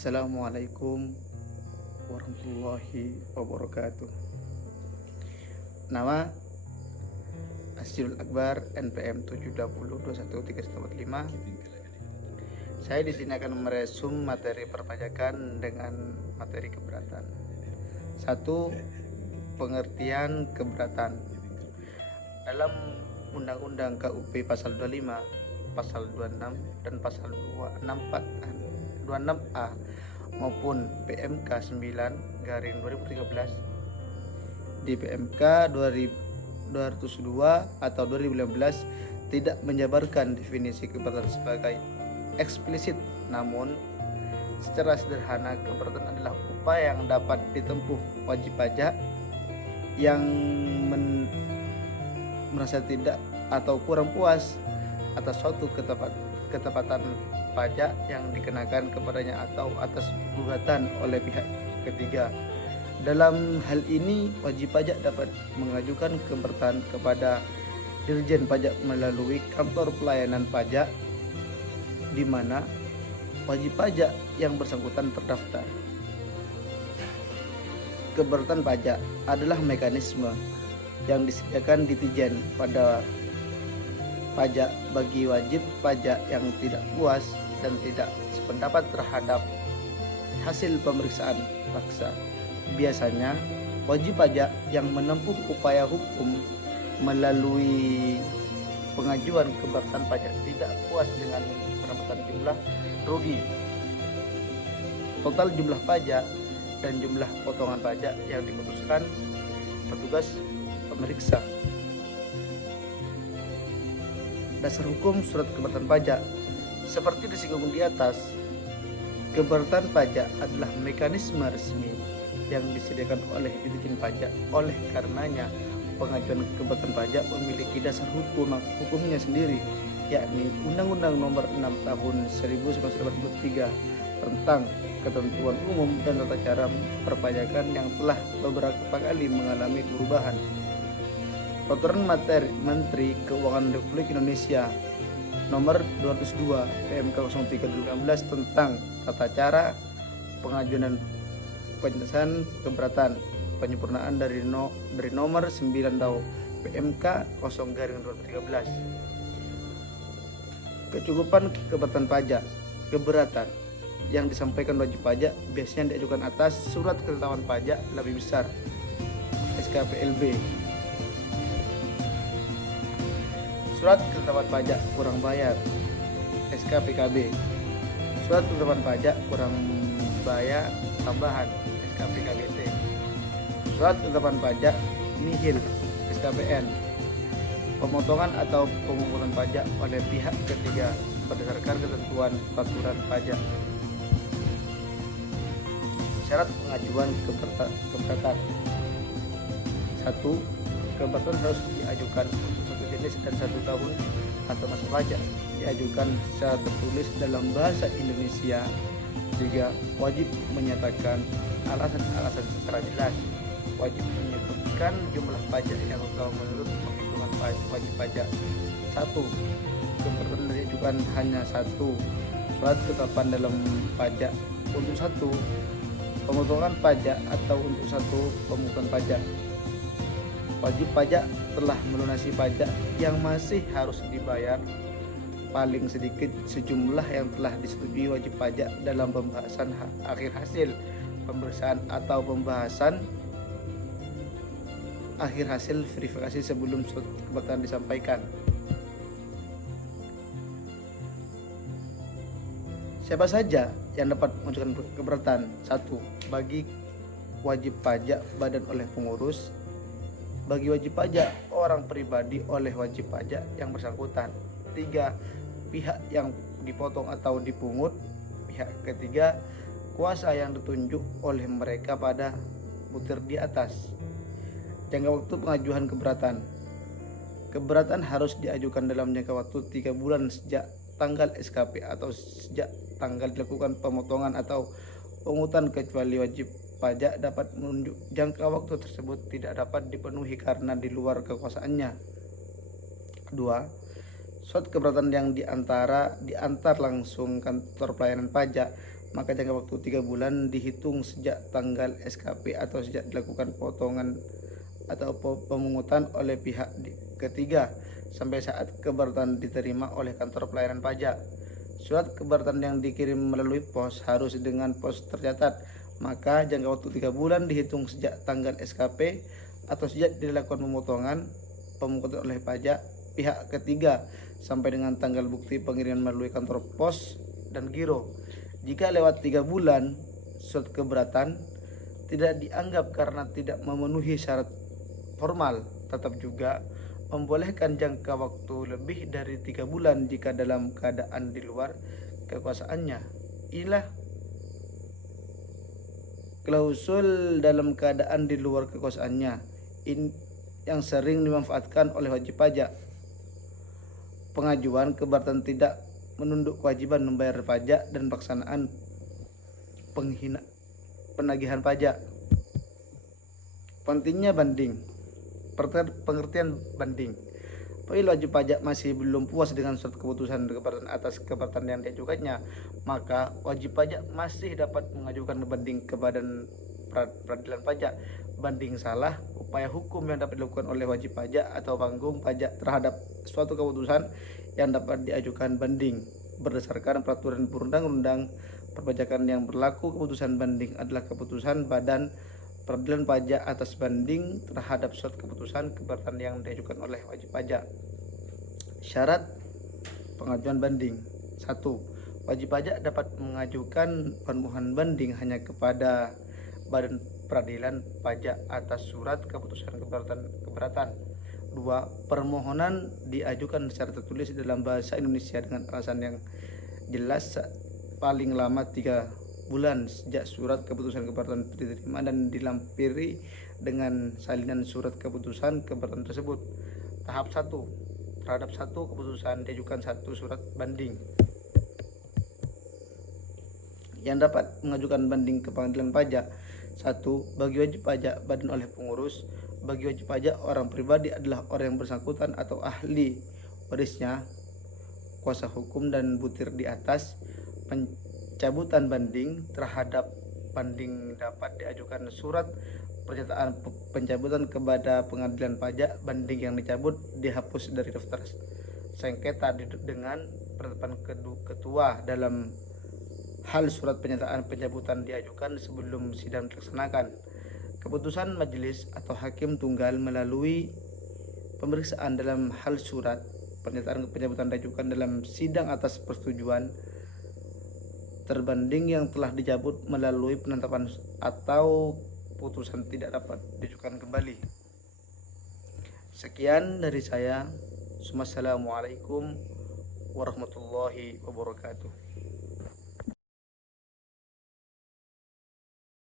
Assalamualaikum warahmatullahi wabarakatuh. Nama Asyirul Akbar, NPM 720213145. Saya di sini akan meresum materi perpajakan dengan materi keberatan. 1. Pengertian keberatan. Dalam Undang-Undang KUP Pasal 25, Pasal 26 dan Pasal 26A maupun PMK 9/2013 di PMK 202 atau 2015 tidak menjabarkan definisi keberatan sebagai eksplisit, namun secara sederhana keberatan adalah upaya yang dapat ditempuh wajib pajak yang merasa tidak atau kurang puas atas suatu ketepatan pajak yang dikenakan kepadanya atau atas gugatan oleh pihak ketiga. Dalam hal ini, wajib pajak dapat mengajukan keberatan kepada Dirjen Pajak melalui kantor pelayanan pajak di mana wajib pajak yang bersangkutan terdaftar. Keberatan pajak adalah mekanisme yang disediakan di Ditjen pada pajak bagi wajib pajak yang tidak puas dan tidak sependapat terhadap hasil pemeriksaan paksa. Biasanya wajib pajak yang menempuh upaya hukum melalui pengajuan keberatan pajak tidak puas dengan pendapatan jumlah rugi, total jumlah pajak dan jumlah potongan pajak yang diputuskan petugas pemeriksa. Dasar hukum surat keberatan pajak. Seperti disinggung di atas, keberatan pajak adalah mekanisme resmi yang disediakan oleh Ditjen Pajak. Oleh karenanya, pengajuan keberatan pajak memiliki dasar hukumnya sendiri, yakni Undang-Undang Nomor 6 Tahun 1983 tentang ketentuan umum dan tata cara perpajakan yang telah beberapa kali mengalami perubahan. Peraturan Menteri Keuangan Republik Indonesia Nomor 202 PMK 03/2015 tentang tata cara pengajuan dan penyelesaian keberatan penyempurnaan dari nomor 9 tahun PMK 0/2013. Kecukupan keberatan pajak. Keberatan yang disampaikan wajib pajak biasanya diajukan atas surat ketetapan pajak lebih besar SKPLB, surat ketetapan pajak kurang bayar SKPKB, surat ketetapan pajak kurang bayar tambahan SKPKBT, surat ketetapan pajak nihil SKPN, pemotongan atau pemungutan pajak oleh pihak ketiga berdasarkan ketentuan peraturan pajak. Syarat pengajuan keberatan. 1. Keberatan harus diajukan untuk satu jenis dan 1 tahun atau masa pajak, diajukan secara tertulis dalam bahasa Indonesia. 3. Wajib menyatakan alasan-alasan secara jelas. Wajib menyebutkan jumlah pajak yang telah menurut penghitungan wajib pajak. 1. Keberatan diajukan hanya 1 surat ketetapan dalam pajak untuk 1 pemotongan pajak atau untuk 1 pemungutan pajak. Wajib pajak telah melunasi pajak yang masih harus dibayar paling sedikit sejumlah yang telah disetujui wajib pajak dalam pembahasan akhir hasil pemeriksaan atau pembahasan akhir hasil verifikasi sebelum surat keberatan disampaikan. Siapa saja yang dapat mengajukan keberatan? 1. Bagi wajib pajak badan oleh pengurus. Bagi wajib pajak orang pribadi oleh wajib pajak yang bersangkutan. 3. Pihak yang dipotong atau dipungut. Pihak ketiga, kuasa yang ditunjuk oleh mereka pada butir di atas. Jangka waktu pengajuan keberatan. Keberatan harus diajukan dalam jangka waktu 3 bulan sejak tanggal SKP atau sejak tanggal dilakukan pemotongan atau pungutan, kecuali wajib pajak dapat menunjuk jangka waktu tersebut tidak dapat dipenuhi karena di luar kekuasaannya. 2. Surat keberatan yang diantar langsung kantor pelayanan pajak maka jangka waktu 3 bulan dihitung sejak tanggal SKP atau sejak dilakukan potongan atau pemungutan oleh pihak ketiga sampai saat keberatan diterima oleh kantor pelayanan pajak. Surat keberatan yang dikirim melalui pos harus dengan pos tercatat, maka jangka waktu 3 bulan dihitung sejak tanggal SKP atau sejak dilakukan pemungutan oleh pajak pihak ketiga sampai dengan tanggal bukti pengiriman melalui kantor pos dan giro. Jika lewat 3 bulan surat keberatan tidak dianggap karena tidak memenuhi syarat formal, tetap juga membolehkan jangka waktu lebih dari 3 bulan jika dalam keadaan di luar kekuasaannya. Inilah klausul dalam keadaan di luar kekuasaannya yang sering dimanfaatkan oleh wajib pajak. Pengajuan keberatan tidak menunduk kewajiban membayar pajak dan pelaksanaan penagihan pajak. Pentingnya banding. Pengertian banding. Apabila wajib pajak masih belum puas dengan surat keputusan keberatan atas keberatan yang diajukannya, maka wajib pajak masih dapat mengajukan banding ke Badan Peradilan Pajak. Banding salah upaya hukum yang dapat dilakukan oleh wajib pajak atau panggung pajak terhadap suatu keputusan yang dapat diajukan banding. Berdasarkan peraturan perundang-undang perpajakan yang berlaku, keputusan banding adalah keputusan Badan Peradilan Pajak atas banding terhadap surat keputusan keberatan yang diajukan oleh wajib pajak. Syarat pengajuan banding. 1. Wajib pajak dapat mengajukan permohonan banding hanya kepada Badan Peradilan Pajak atas surat keputusan keberatan. 2. Permohonan diajukan secara tertulis dalam bahasa Indonesia dengan alasan yang jelas paling lama 3 bulan sejak surat keputusan keberatan diterima dan dilampiri dengan salinan surat keputusan keberatan tersebut. Tahap 1. Terhadap satu keputusan diajukan satu surat banding. Yang dapat mengajukan banding ke pengadilan pajak. 1. Bagi wajib pajak badan oleh pengurus. Bagi wajib pajak orang pribadi adalah orang yang bersangkutan atau ahli warisnya, kuasa hukum dan butir di atas. Pencabutan banding. Terhadap banding dapat diajukan surat pernyataan pencabutan kepada pengadilan pajak. Banding yang dicabut dihapus dari daftar sengketa dengan penetapan ketua dalam hal surat pernyataan pencabutan diajukan sebelum sidang dilaksanakan. Keputusan majelis atau hakim tunggal melalui pemeriksaan dalam hal surat pernyataan pencabutan diajukan dalam sidang atas persetujuan terbanding yang telah dicabut melalui penetapan atau putusan tidak dapat diajukan kembali. Sekian dari saya. Wassalamualaikum warahmatullahi wabarakatuh.